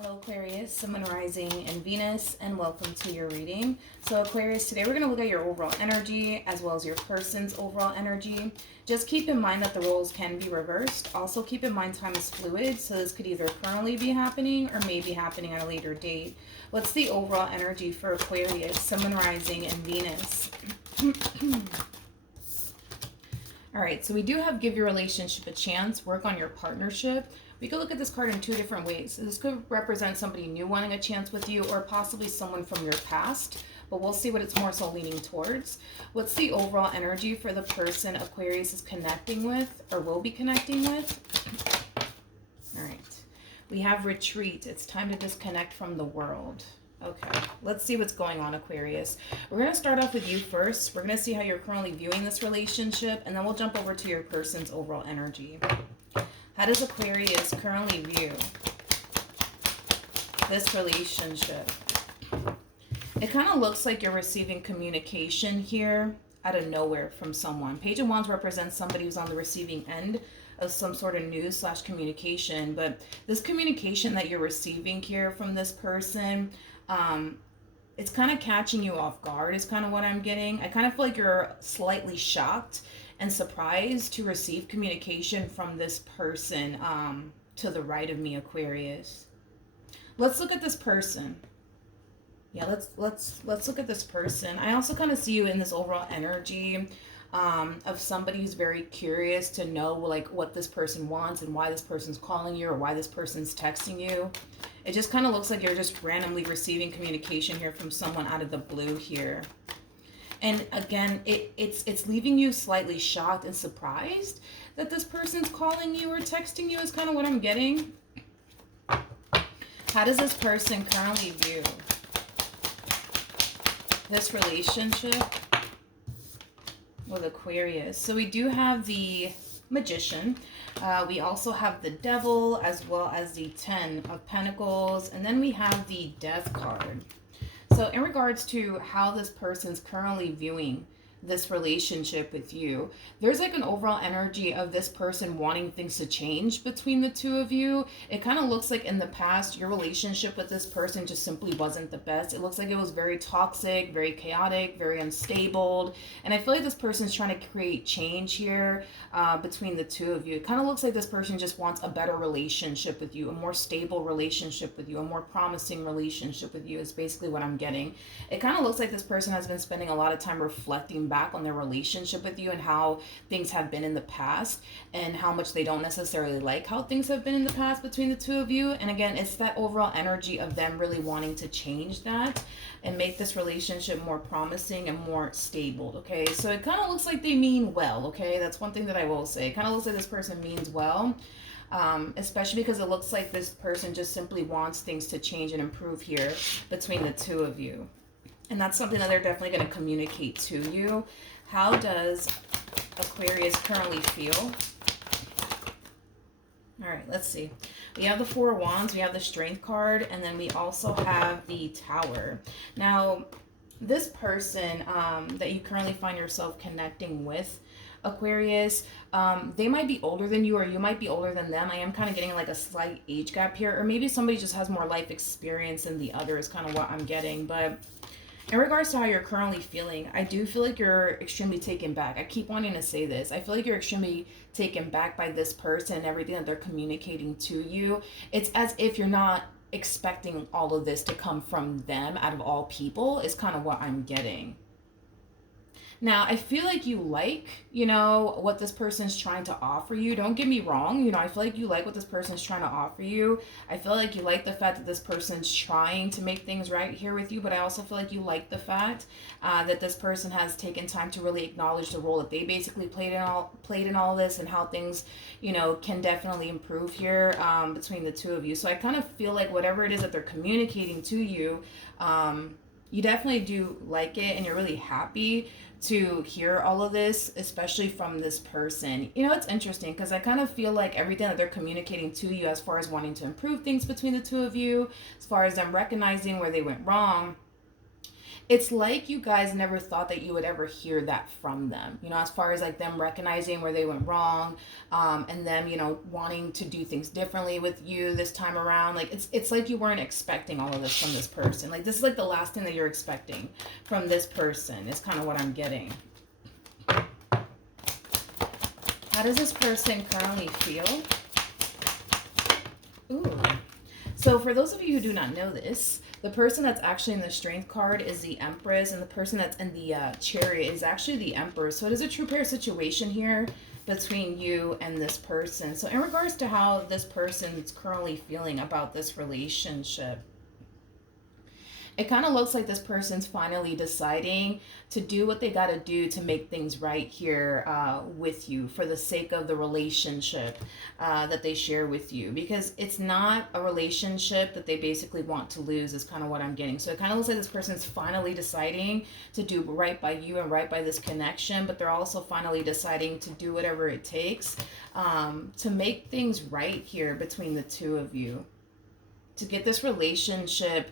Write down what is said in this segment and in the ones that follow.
Hello Aquarius, Sun, Moon, Rising, and Venus, and welcome to your reading. So Aquarius, today we're going to look at your overall energy as well as your person's overall energy. Just keep in mind that the roles can be reversed. Also keep in mind time is fluid, so this could either currently be happening or may be happening at a later date. What's the overall energy for Aquarius, Sun, Moon, Rising, and Venus? Alright, so we do have give your relationship a chance, work on your partnership. We could look at this card in two different ways. This could represent somebody new wanting a chance with you or possibly someone from your past, but we'll see what it's more so leaning towards. What's the overall energy for the person Aquarius is connecting with or will be connecting with? All right. We have retreat. It's time to disconnect from the world. Okay, let's see what's going on, Aquarius. We're going to start off with you first. We're going to see how you're currently viewing this relationship, and then we'll jump over to your person's overall energy. How does Aquarius currently view this relationship? It kind of looks like you're receiving communication here out of nowhere from someone. Page of Wands represents somebody who's on the receiving end of some sort of news / communication. But this communication that you're receiving here from this person, it's kind of catching you off guard is kind of what I'm getting. I kind of feel like you're slightly shocked and surprised to receive communication from this person to the right of me, Aquarius. Let's look at this person. Yeah, let's look at this person. I also kind of see you in this overall energy of somebody who's very curious to know like what this person wants and why this person's calling you or why this person's texting you. It just kind of looks like you're just randomly receiving communication here from someone out of the blue here. And again, it's leaving you slightly shocked and surprised that this person's calling you or texting you is kind of what I'm getting. How does this person currently view this relationship with Aquarius? So we do have the Magician. We also have the Devil as well as the 10 of Pentacles. And then we have the Death card. So in regards to how this person's currently viewing this relationship with you, there's like an overall energy of this person wanting things to change between the two of you. It kind of looks like in the past, your relationship with this person just simply wasn't the best. It looks like it was very toxic, very chaotic, very unstable. And I feel like this person's trying to create change here between the two of you. It kind of looks like this person just wants a better relationship with you, a more stable relationship with you, a more promising relationship with you is basically what I'm getting. It kind of looks like this person has been spending a lot of time reflecting back on their relationship with you and how things have been in the past and how much they don't necessarily like how things have been in the past between the two of you. And again, it's that overall energy of them really wanting to change that and make this relationship more promising and more stable. Okay, so it kind of looks like they mean well. Okay, that's one thing that I will say. It kind of looks like this person means well. Especially because it looks like this person just simply wants things to change and improve here between the two of you. And that's something that they're definitely going to communicate to you. How does Aquarius currently feel? All right, let's see. We have the Four of Wands, we have the Strength card, and then we also have the Tower. Now, this person that you currently find yourself connecting with, Aquarius, they might be older than you or you might be older than them. I am kind of getting like a slight age gap here, or maybe somebody just has more life experience than the other is kind of what I'm getting. But in regards to how you're currently feeling, I do feel like you're extremely taken back. I keep wanting to say this. I feel like you're extremely taken back by this person and everything that they're communicating to you. It's as if you're not expecting all of this to come from them out of all people is kind of what I'm getting. Now, I feel like you like, what this person's trying to offer you. Don't get me wrong. I feel like you like what this person's trying to offer you. I feel like you like the fact that this person's trying to make things right here with you. But I also feel like you like the fact that this person has taken time to really acknowledge the role that they basically played in all this and how things, can definitely improve here between the two of you. So I kind of feel like whatever it is that they're communicating to you, you definitely do like it and you're really happy to hear all of this, especially from this person. It's interesting because I kind of feel like everything that they're communicating to you as far as wanting to improve things between the two of you, as far as them recognizing where they went wrong, it's like you guys never thought that you would ever hear that from them, you know, as far as like them recognizing where they went wrong, and them, you know, wanting to do things differently with you this time around. Like it's like you weren't expecting all of this from this person. Like this is like the last thing that you're expecting from this person is kind of what I'm getting. How does this person currently feel? Ooh. So for those of you who do not know this, the person that's actually in the Strength card is the Empress, and the person that's in the Chariot is actually the Emperor. So it is a true pair situation here between you and this person. So in regards to how this person's currently feeling about this relationship, it kind of looks like this person's finally deciding to do what they got to do to make things right here with you for the sake of the relationship that they share with you. Because it's not a relationship that they basically want to lose is kind of what I'm getting. So it kind of looks like this person's finally deciding to do right by you and right by this connection. But they're also finally deciding to do whatever it takes to make things right here between the two of you, to get this relationship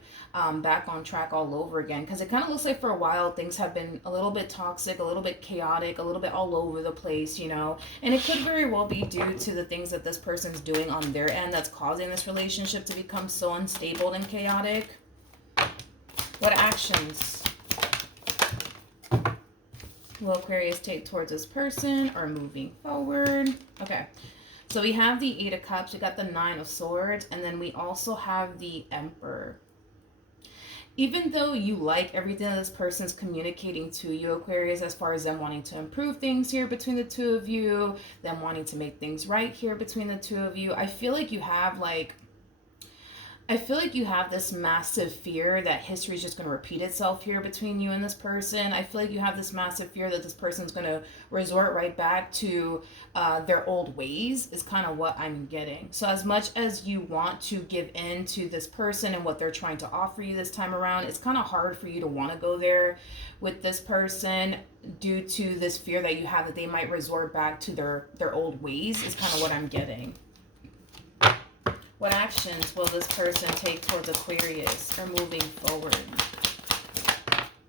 back on track all over again. Because it kind of looks like for a while things have been a little bit toxic, a little bit chaotic, a little bit all over the place, you know. And it could very well be due to the things that this person's doing on their end that's causing this relationship to become so unstable and chaotic. What actions will Aquarius take towards this person or moving forward? Okay. So we have the Eight of Cups, we got the Nine of Swords, and then we also have the Emperor. Even though you like everything that this person's communicating to you, Aquarius, as far as them wanting to improve things here between the two of you, them wanting to make things right here between the two of you, I feel like you have this massive fear that history is just going to repeat itself here between you and this person. I feel like you have this massive fear that this person's going to resort right back to their old ways is kind of what I'm getting. So as much as you want to give in to this person and what they're trying to offer you this time around, it's kind of hard for you to want to go there with this person due to this fear that you have that they might resort back to their old ways is kind of what I'm getting. What actions will this person take towards Aquarius or moving forward?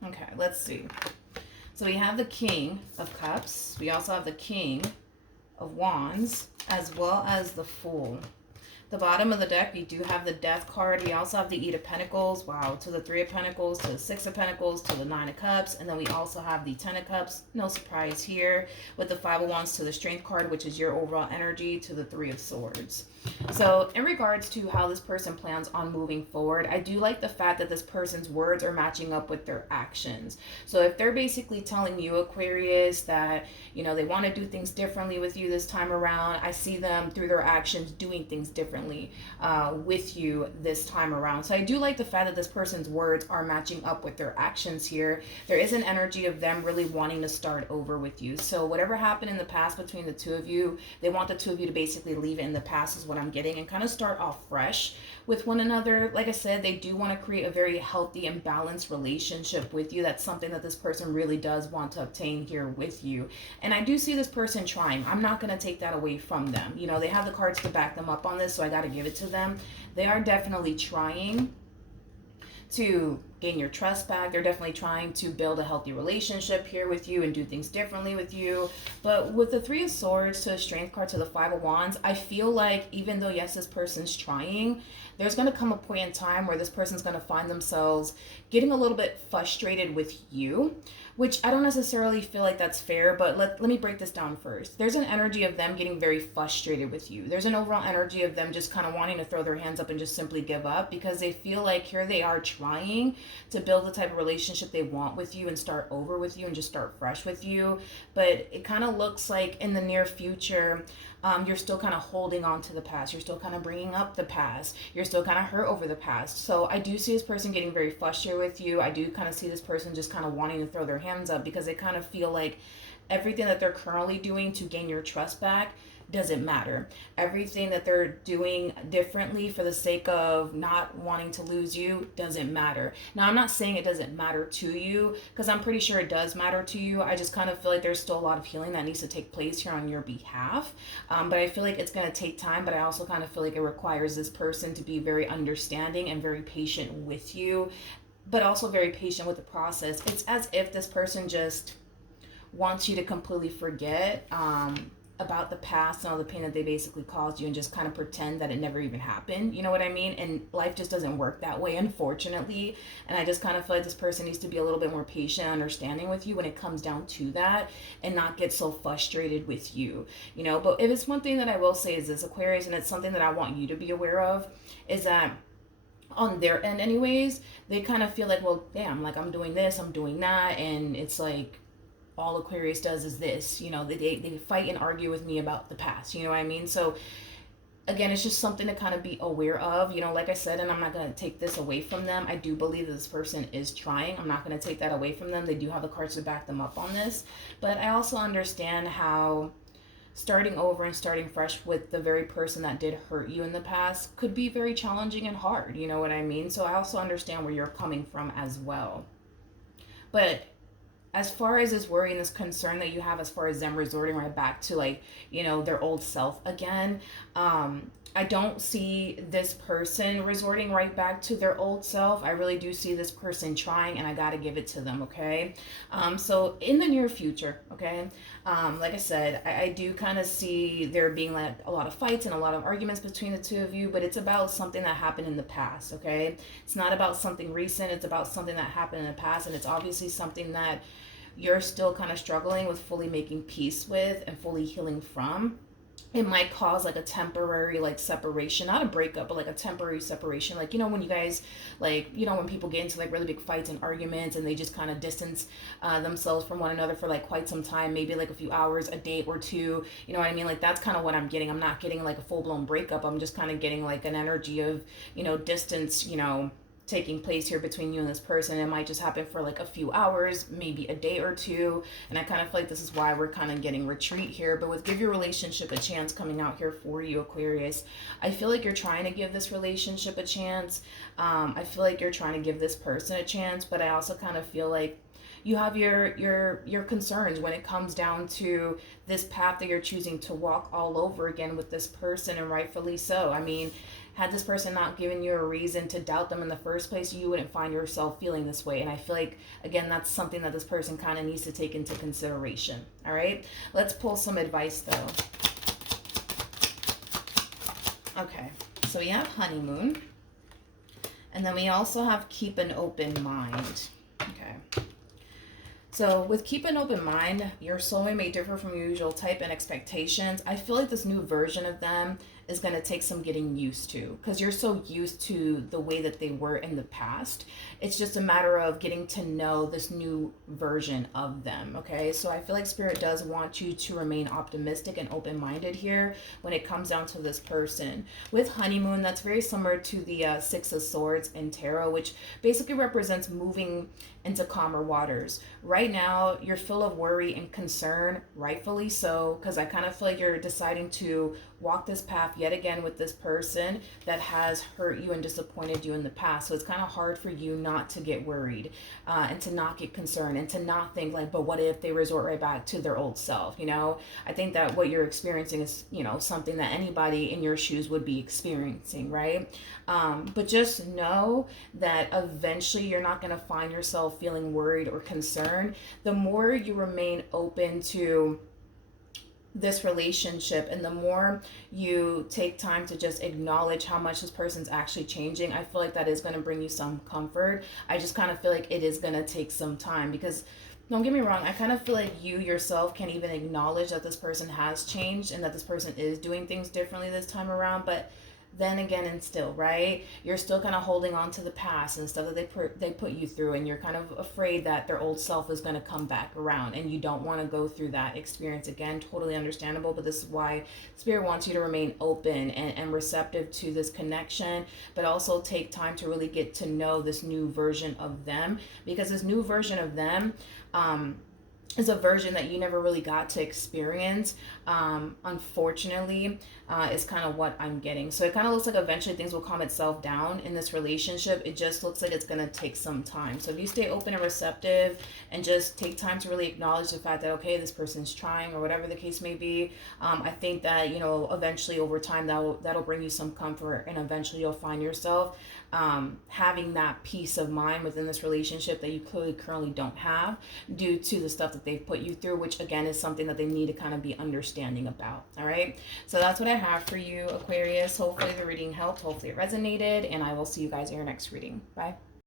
Okay, let's see. So we have the King of Cups. We also have the King of Wands, as well as the Fool. The bottom of the deck, we do have the Death card. We also have the Eight of Pentacles. Wow, to the Three of Pentacles, to the Six of Pentacles, to the Nine of Cups. And then we also have the Ten of Cups. No surprise here. With the Five of Wands to the Strength card, which is your overall energy, to the Three of Swords. So in regards to how this person plans on moving forward, I do like the fact that this person's words are matching up with their actions. So if they're basically telling you, Aquarius, that, you know, they want to do things differently with you this time around, I see them through their actions doing things differently with you this time around. So I do like the fact that this person's words are matching up with their actions here. There is an energy of them really wanting to start over with you. So whatever happened in the past between the two of you, they want the two of you to basically leave it in the past is what I'm getting, and kind of start off fresh with one another. Like I said, they do want to create a very healthy and balanced relationship with you. That's something that this person really does want to obtain here with you. And I do see this person trying. I'm not going to take that away from them. You know, they have the cards to back them up on this, so I got to give it to them. They are definitely trying to gain your trust back. They're definitely trying to build a healthy relationship here with you and do things differently with you. But with the Three of Swords to the Strength card to the Five of Wands, I feel like even though, yes, this person's trying, there's going to come a point in time where this person's going to find themselves getting a little bit frustrated with you, which I don't necessarily feel like that's fair, but let me break this down first. There's an energy of them getting very frustrated with you. There's an overall energy of them just kind of wanting to throw their hands up and just simply give up, because they feel like here they are trying to build the type of relationship they want with you and start over with you and just start fresh with you. But it kind of looks like in the near future, you're still kind of holding on to the past. You're still kind of bringing up the past. You're still kind of hurt over the past. So I do see this person getting very frustrated with you. I do kind of see this person just kind of wanting to throw their hands up, because they kind of feel like everything that they're currently doing to gain your trust back doesn't matter. Everything that they're doing differently for the sake of not wanting to lose you doesn't matter. Now, I'm not saying it doesn't matter to you, because I'm pretty sure it does matter to you. I just kind of feel like there's still a lot of healing that needs to take place here on your behalf. But I feel like it's going to take time, but I also kind of feel like it requires this person to be very understanding and very patient with you, but also very patient with the process. It's as if this person just wants you to completely forget about the past and all the pain that they basically caused you, and just kind of pretend that it never even happened. You know what I mean? And life just doesn't work that way, unfortunately. And I just kind of feel like this person needs to be a little bit more patient and understanding with you when it comes down to that, and not get so frustrated with you, you know. But if it's one thing that I will say is this, Aquarius, and it's something that I want you to be aware of, is that on their end anyways, they kind of feel like, well, damn, like I'm doing this, I'm doing that, and it's like all Aquarius does is this, you know. They fight and argue with me about the past, you know what I mean? So again, it's just something to kind of be aware of, you know. Like I said, and I'm not going to take this away from them, I do believe that this person is trying. I'm not going to take that away from them. They do have the cards to back them up on this, but I also understand how starting over and starting fresh with the very person that did hurt you in the past could be very challenging and hard, you know what I mean? So I also understand where you're coming from as well. But as far as this worry and this concern that you have, as far as them resorting right back to, like, you know, their old self again, I don't see this person resorting right back to their old self. I really do see this person trying, and I got to give it to them, okay? So in the near future, okay, like I said, I do kind of see there being like a lot of fights and a lot of arguments between the two of you, but it's about something that happened in the past, okay? It's not about something recent. It's about something that happened in the past, and it's obviously something that you're still kind of struggling with fully making peace with and fully healing from. It might cause like a temporary like separation, not a breakup, but like a temporary separation. Like, you know, when you guys, like, you know, when people get into like really big fights and arguments, and they just kind of distance themselves from one another for like quite some time, maybe like a few hours, a day or two, you know what I mean? Like, that's kind of what I'm getting. I'm not getting like a full-blown breakup. I'm just kind of getting like an energy of, you know, distance, you know, taking place here between you and this person. It might just happen for like a few hours, maybe a day or two, and I kind of feel like this is why we're kind of getting retreat here. But with give your relationship a chance coming out here for you, Aquarius, I feel like you're trying to give this relationship a chance. I feel like you're trying to give this person a chance, but I also kind of feel like you have your concerns when it comes down to this path that you're choosing to walk all over again with this person, and rightfully so. I mean, had this person not given you a reason to doubt them in the first place, you wouldn't find yourself feeling this way. And I feel like, again, that's something that this person kind of needs to take into consideration. All right, let's pull some advice though. Okay, so we have honeymoon, and then we also have keep an open mind. Okay. So with keep an open mind, your soulmate may differ from your usual type and expectations. I feel like this new version of them is going to take some getting used to, because you're so used to the way that they were in the past. It's just a matter of getting to know this new version of them, okay? So I feel like Spirit does want you to remain optimistic and open-minded here when it comes down to this person. With honeymoon, that's very similar to the Six of Swords in Tarot, which basically represents moving into calmer waters. Right now, you're full of worry and concern, rightfully so, because I kind of feel like you're deciding to walk this path yet again with this person that has hurt you and disappointed you in the past. So it's kind of hard for you not to get worried and to not get concerned and to not think like, but what if they resort right back to their old self, you know? I think that what you're experiencing is, you know, something that anybody in your shoes would be experiencing, right? But just know that eventually you're not going to find yourself feeling worried or concerned. The more you remain open to this relationship, and the more you take time to just acknowledge how much this person's actually changing, I feel like that is going to bring you some comfort. I just kind of feel like it is going to take some time, because don't get me wrong, I kind of feel like you yourself can't even acknowledge that this person has changed and that this person is doing things differently this time around. But then again, and still, right, you're still kind of holding on to the past and stuff that they put you through, and you're kind of afraid that their old self is going to come back around, and you don't want to go through that experience again. Totally understandable, but this is why Spirit wants you to remain open and receptive to this connection, but also take time to really get to know this new version of them, because this new version of them, is a version that you never really got to experience, unfortunately, is kind of what I'm getting. So it kind of looks like eventually things will calm itself down in this relationship. It just looks like it's going to take some time. So if you stay open and receptive and just take time to really acknowledge the fact that, okay, this person's trying, or whatever the case may be, I think that, you know, eventually over time that'll bring you some comfort, and eventually you'll find yourself having that peace of mind within this relationship that you clearly currently don't have, due to the stuff that they've put you through, which again is something that they need to kind of be understanding about. All right, so that's what I have for you, Aquarius. Hopefully the reading helped, hopefully it resonated, and I will see you guys in your next reading. Bye.